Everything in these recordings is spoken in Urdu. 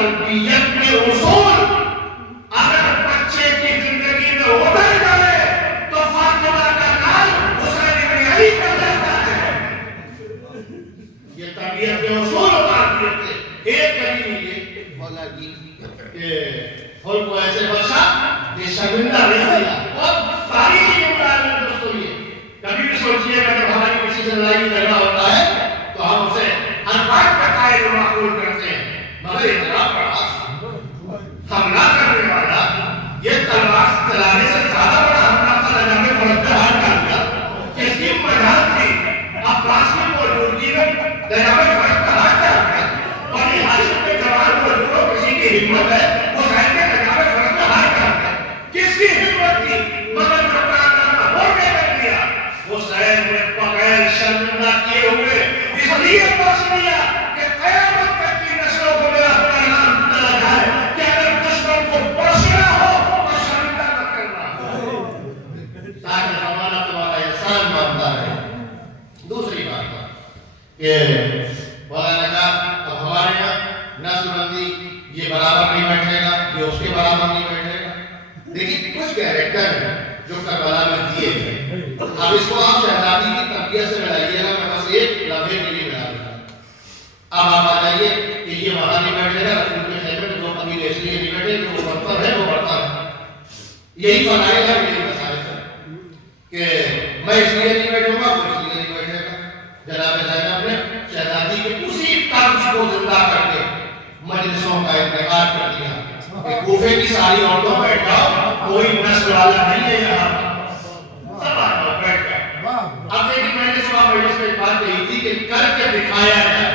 تربیت کے اصول اگر بچے کی زندگی میں اتر جائے تو فاطمہ کا نام حسین بن علی کر جاتا ہے. یہ تربیت کے اصول اتار دیے تھے. ایک کبھی یہ مولا جی خود کو ایسے بخشا کہ شرمندہ نہیں کیا. اور تاریخی جملہ ہے دوستو. یہ کبھی بھی سوچیے گا جب ہماری کسی سے لڑائی جھگڑا ہوتا ہے تو ہم اسے ہر بات کا قائل و معقول کرتے ہیں، مگر اتنا بڑا حملہ کرنے والا یہ تلوار چلانے سے زیادہ بڑا حملہ تھا جہاں میں فرقتہار کر دیا. اس کی مجال تھی عباس کی موجودگی میں جہاں میں فرقتہار کر دیا. اور یہ حاشم کے جوان مجبوروں کسی کی ہمت ہے وہ سہن کے جگہ میں فرقتہار کر دیا. کس کی ہمت تھی مگر فرقتہار ہو کے کر دیا. وہ سہن میں بغیر شرمندہ کیے ہوئے اس لیے بخش دیا کہ قیامت تک کی نسلوں کو میرا پیغام چلا جائے کہ اگر دشمن کو بخشنا ہو تو شرمندہ مت کرنا تاکہ زمانہ تمہارا احسان مانتا ہے. دوسری بات کہ مولانا نے کہا اب ہمارے یہاں نسل بندی یہ برابر نہیں بیٹھے گا، یہ اس کے برابر نہیں بیٹھے گا. دیکھیے کچھ کیریکٹر ہیں جو کربلا میں دیے ہیں. اب اس کو آپ شہزادی کی تربیت سے ملائیے گا. میں بس ایک لمحے کے لیے ملا دوں. اب آپ آ جائیے کہ یہ وہاں نہیں بیٹھے گا، رسول کے خیمے میں دو قبیلے اس لیے نہیں بیٹھے کہ وہ برتر ہے وہ برتر ہے. یہی فرمائے گا یہی مسائل ہے کہ میں اس لیے نہیں بیٹھوں گا وہ اس لیے نہیں بیٹھے گا. جناب زینب نے شہزادی کے اسی طرز کو زندہ کر کے مجلسوں کا انعقاد کر دیا کہ کوفے کی ساری عورتوں بیٹھ جاؤ، کوئی نسل والا نہیں ہے یہاں، سب آ بیٹھ جاؤ. اب دیکھیں میں نے صبح مجلس میں بات کہی تھی کہ کر کے دکھایا جائے.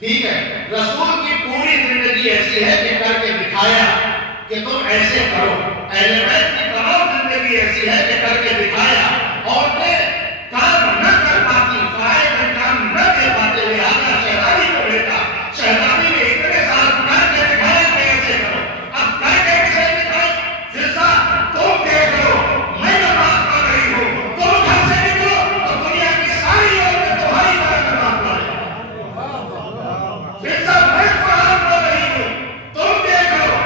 ٹھیک ہے، رسول کی پوری زندگی ایسی ہے کہ کر کے دکھایا کہ تم ایسے کرو. اہل بیت کی تمام زندگی ایسی ہے کہ کر کے دکھایا. عورتیں کام نہ کر پاتی، فرائض انجام نہ دے پاتے، لہٰذا شہزادی کو بھیجا. شہزادی نے اتنے سال کر کے دکھایا کہ ایسے کرو. اب کر کے کسے دکھائے؟ فضا تم دیکھ لو، میں نماز پڑھ رہی ہوں، تم گھر سے نکلو تو دنیا کی ساری عورتیں تمہاری طرح نماز پڑھیں. فضا میں قرآن پڑھ رہی ہوں، تم دیکھ لو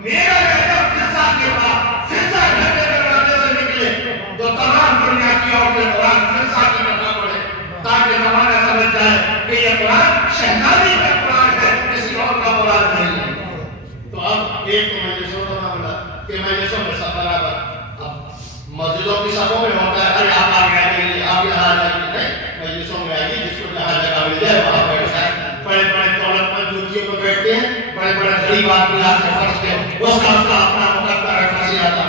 میرا لہجہ فضا کے بعد فضا گھر کے دروازے سے نکلے تو تمام دنیا کی عورتیں قرآن فضا کی طرح پڑھیں تاکہ زمانہ سمجھ جائے کہ یہ قرآن شہزادی کا قرآن ہے، کسی اور کا قرآن نہیں ہے. تو اب ایک تو مجلسوں کا معاملہ کہ مجلسوں میں سب برابر. اب مسجدوں کی صفوں میں ہوتا ہے ارے آپ آگے آئیے، آپ یہاں آ جائیے. نہیں، مجلسوں میں آئیے، جس کو جہاں جگہ مل جائے وہاں بیٹھ جائے. بڑے بڑے دولت مند جوتیوں میں بیٹھتے ہیں، بڑے بڑے غریب آدمی آ کے فرش کے اس کا اپنا مقدر ہے پھنسی آتا.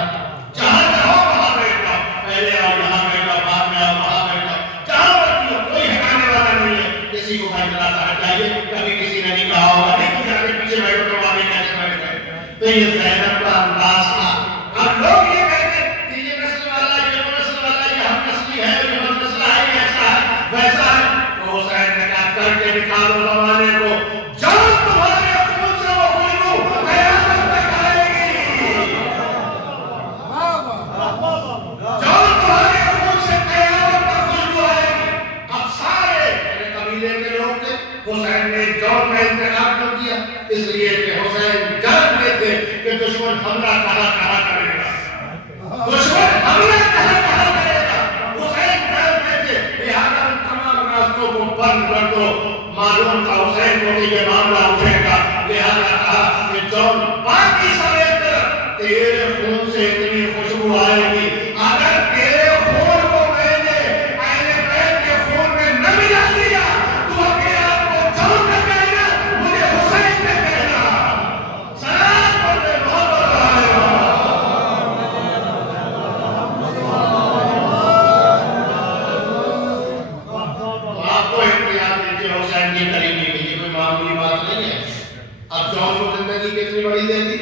جہاں چاہو وہاں بیٹھ جاؤ، پہلے آؤ یہاں بیٹھ جاؤ، بعد میں آؤ وہاں بیٹھ جاؤ، جہاں بیٹھ جاؤ، کوئی ہٹانے والا نہیں ہے. کسی کو بھائی ذرا سا ہٹائیے، کبھی کسی نے نہیں کہا ہوگا نہیں کچھ آگے پیچھے بیٹھو تو آگے کیسے بیٹھ گئے. تو یہ زینب کا انداز تھا. اب لوگ یہ کہتے ہیں کہ یہ نسل والا، یہ وہ نسل والا، یہ ہم نسلی ہے، یہ ہم نسل ہے، یہ ایسا ہے ویسا ہے. تو حسین نے کہا کر کے دکھا دو زمانے کو، جان تمہارے خون سے وہ خوشبو قیامت تک آئے گی. جان تمہارے خون سے قیامت تک خوشبو آئے گی. اب سارے قبیلے کے لوگ تھے. حسین نے جان کا انتخاب کر دیا اس لیے کہ حسین جانتے تھے کہ دشمن حملہ کہاں کرے گا، دشمن حملہ کہاں کرے گا. حسین جانتے تھے لہٰذا ان تمام راستوں کو بند کر دو. معلوم تھا حسین کو کہ یہ معاملہ اٹھے گا، لہٰذا کہا کہ جان باقی سمیت تیرے خون سے اتنی خوشبو آئے گی، اگر تیرے خون کو میں نے اہل بیت کے خون میں نہ ملا دیا تو اپنے آپ کو جان نہ کہنا، مجھے حسین نے کہنا. سلام پڑھتے محمد آپ کو اختیار دیتے حسین کی قریبی کے لیے کوئی معمولی بات نہیں ہے. اب جان کو زندگی کتنی بڑی دے دی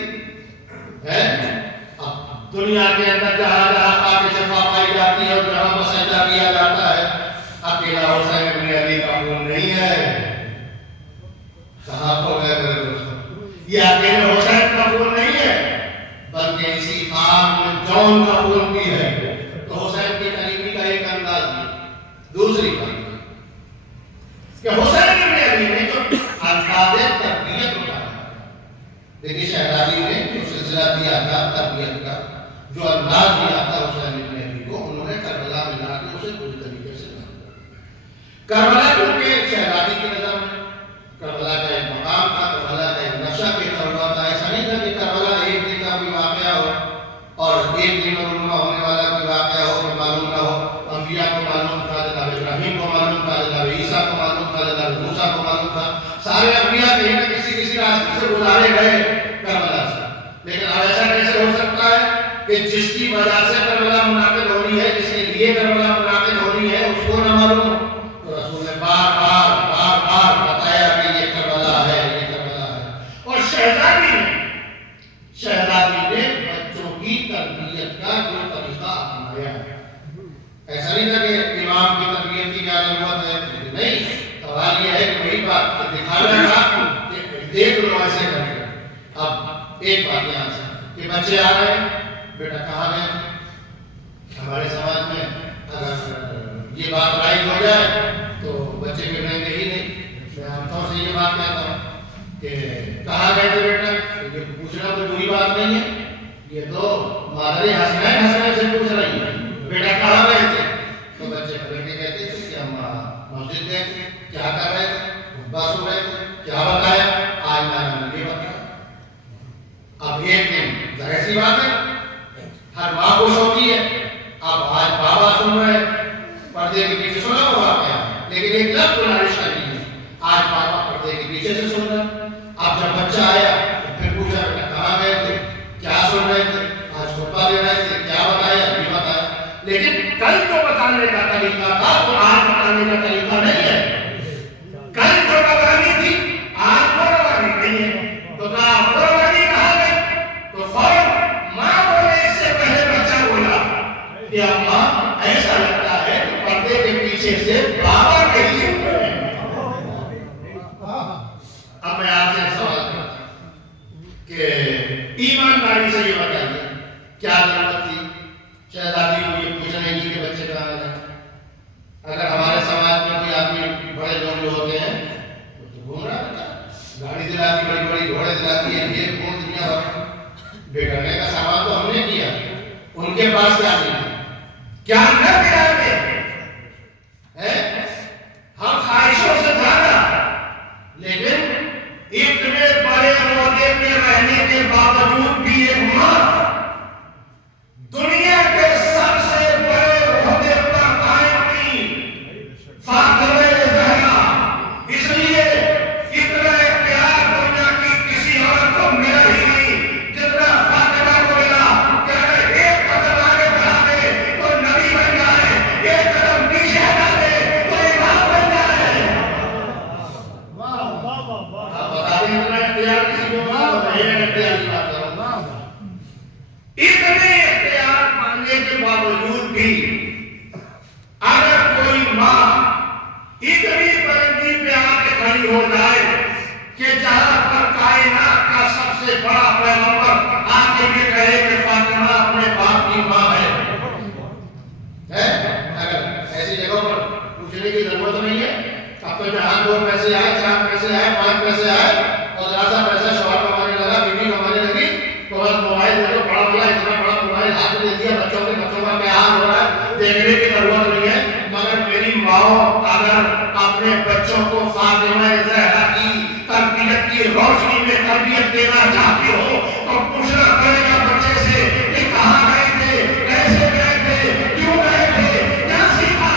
ہے. اب دنیا کے اندر جہاں جہاں خاک شفا پائی جاتی ہے اور جہاں مسجدہ کیا جاتا ہے، اکیلا حسین ابن علی کا خون نہیں ہے. کہاں کو گئے میرے دوستوں؟ یہ اکیلے حسین کا خون نہیں ہے بلکہ اسی خاک میں جان کا خون بھی ہے. تو حسین کی قریبی کا ایک انداز ہے. دوسری بات کہ حسین ابن علی نے جو انداز تربیت اٹھایا دیکھیے شہزادی نے جو سلسلہ دیا تھا تربیت کا، جو انداز دیا تھا حسین ابن علی کو، انہوں نے کربلا میں لا کے اسے پوری طریقے سے بنا کربلا کیونکہ شہزادی کی نظر میں کربلا کا ایک مقام تھا، کربلا کا ایک نقشہ پیدا ہوا تھا. ایسا نہیں تھا کہ کربلا ایک دن کا کوئی واقعہ ہو اور ایک دن میں رونما ہونے والا کوئی واقعہ ہو کہ معلوم نہ ہو. انبیاء کو معلوم تھا، جناب ابراہیم کو معلوم تھا، جناب عیسیٰ کو معلوم تھا، جناب موسیٰ کو معلوم تھا. سارے انبیاء کہیں نہ کسی راستے سے گزارے گئے کربلا سے. لیکن اب ایسا کیسے ہو سکتا ہے کہ جس کی وجہ سے کربلا منعقد ہو رہی ہے، جس کے لیے کربلا منعقد ہو رہی ہے، اس کو نہ معلوم ہو؟ تو رسول نے بار بار بتایا کہ یہ کربلا ہے، یہ کربلا ہے. اور شہزادی نے بچوں کی تربیت کا جو طریقہ اپنایا ہے. ایسا نہیں تھا کہ امام کی تربیت کی کیا ضرورت ہے، نہیں. سوال یہ ہے کہ وہی بات دکھانا تھا کہ دیکھ لو ایسے کر کے. اب ایک بات یہاں سے کہ بچے آ رہے ہیں، بیٹا کہاں گئے تھے؟ ہمارے سماج میں اگر یہ بات رائج ہو جائے تو بچے کے رہیں گے ہی نہیں. میں عام طور سے یہ بات کہتا ہوں کہ کہاں گئے تھے بیٹا، یہ پوچھنا کوئی بری بات نہیں ہے. یہ تو مادری حسنین سے پوچھ رہی ہے بیٹا کہاں گئے تھے. تو بچے پڑھ کے کہتے تھے کہ ہم مسجد گئے تھے. کیا کر رہے تھے؟ بس ہو رہے تھے. کیا بتایا؟ آج میں نے یہ بتایا. اب ایک دن ظاہر سی بات ہے ہر ماں خوش ہوتی ہے. اب آج بابا سن رہے پردے کے پیچھے سنا ہوا گیا، لیکن ایک لفظ گزارش کرنی ہے. آج بابا پردے کے پیچھے سے سن رہا. اب جب بچہ آیا تو پھر پوچھا بیٹا کہاں گئے تھے، کیا سن رہے تھے، آج خطبہ دے رہے تھے، کیا بتایا، یہ بتایا. لیکن کل جو بتانے کا طریقہ تھا وہ آج بتانے کا طریقہ نہیں ہے. کل جو روانی تھی آج وہ روانی نہیں ہے. تو کہا روانی کہاں گئے؟ تو فوراً ماں بولے اس سے پہلے بچہ بولا کہ اماں ایسا لگتا ہے کہ پردے کے پیچھے سے بابا کے لیے سن رہے ہیں. اب میں آپ سے سوال کرتا ہوں کہ ایمانداری سے یہ بتائیے کیا ضرورت تھی شہزادی کو یہ پوچھنے کی کہ بچے کہاں گئے؟ اگر ہمارے سماج میں کوئی آدمی بڑے لوگ جو ہوتے ہیں تو گھوم رہا ہے، گاڑی دلاتی، بڑی بڑی گھوڑے دلاتی ہے، یہ کون دنیا بھر بگڑنے کا سامان تو ہم نے کیا. ان کے پاس کیا نہیں، کیا نہ بگڑتے ہیں ہم خواہشوں سے زیادہ. لیکن اتنے بڑے عہدے میں رہنے کے باوجود بھی ایک ماں دنیا کے سب سے بڑے عہدے پر قائم تھی، فاطمہ زہرا. اس لیے اتنا اختیار دنیا کی کسی عورت کو ملا ہی نہیں جتنا فاطمہ کو ملا کہ اگر ایک قدم آگے بڑھا دے تو نبی بن جائے، ایک قدم پیچھے ہٹا دے تو امام بن جائے. آپ بتا دیں اتنا اختیار کسی کو ملا تو میں اختیار کی بات کروں گا. اتنے اختیار پانے کے باوجود بھی اگر کوئی ماں اتنی بلندی پہ آ کے کھڑی ہو جائے کہ جہاں پر کائنات کا سب سے بڑا پیغمبر آ کے یہ کہے کہ فاطمہ اپنے باپ کی ماں ہے، اگر ایسی جگہوں پر پوچھنے کی ضرورت نہیں ہے. اب تو جہاں 2 پیسے آئے، 4 پیسے آئے، 5 پیسے آئے اور ذرا سا پیسہ شوہر کمانے لگا، بیوی کمانے لگی تو بس موبائل دے دو، بڑا بڑا اتنا بڑا موبائل ہاتھ میں دے دیا. بچوں کا کیا حال ہو رہا ہے دیکھنے کی ضرورت نہیں ہے. مگر میری ماں اگر اپنے بچوں کو فاطمہ زہرا کی تربیت کی روشنی میں تربیت دینا چاہتی ہو تو پوچھنا پڑے گا بچے سے کہ کہاں گئے تھے، کیسے گئے تھے، کیوں گئے تھے، کیا سیکھا.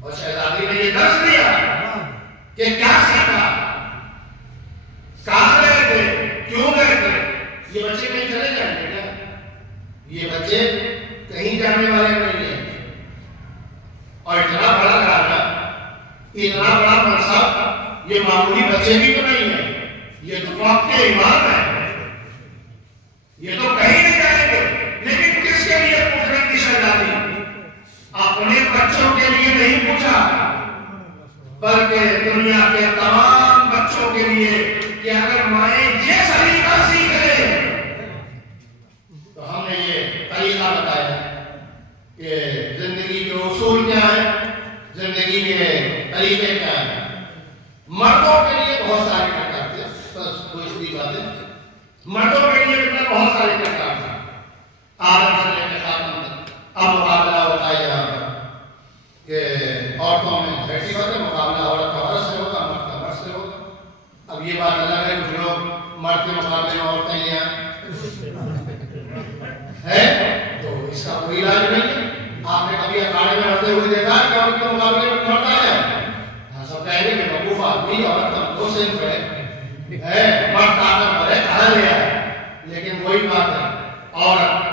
اور شہزادی نے یہ درس دیا کہ کیا سیکھا، کہاں گئے تھے، کیوں گئے تھے. یہ بچے کہیں چلے جائیں گے کیا؟ یہ بچے کہیں جانے والے نہیں ہیں. اور اتنا بڑا گھرانا، اتنا بڑا منصب، یہ معمولی بچے بھی تو نہیں ہیں. یہ تو آپ کے امام ہیں، یہ تو کہیں نہیں جائیں گے. لیکن کس کے لیے پوچھ رہی تھی شہزادی؟ اپنے بچوں کے لیے نہیں پوچھا بلکہ دنیا کے تمام بچوں کے لیے کہ اگر مائیں یہ سلیقہ سیکھ لیں تو ہم نے یہ طریقہ بتایا کہ زندگی کے اصول کیا ہے، زندگی کے طریقے کیا ہیں. مردوں کے لیے بہت سارے کام کرتے باتیں. مردوں کے لیے بھی بہت سارے کردار تھا. آدم سے لے کے خاتم تک. اب مقابلہ ہوتا ہے یہاں پر کہ عورتوں میں بیٹھی بات ہے، مقابلہ عورت کا عورت سے ہوگا، مرد کا مرد سے ہوگا. اب یہ بات الگ ہے کچھ لوگ مرد کے مقابلے میں عورتیں لے آئیں ہے تو اس کا کوئی علاج نہیں ہے. آپ نے کبھی اکھاڑے میں لڑتے ہوئے دیکھا کہ عورت کے مقابلے میں مرد آیا؟ ہاں سب کہیں گے کہ وقوف آدمی عورت کا دو صنف ہے، مرد طاقتور ہے کہا گیا ہے. لیکن وہی بات ہے، عورت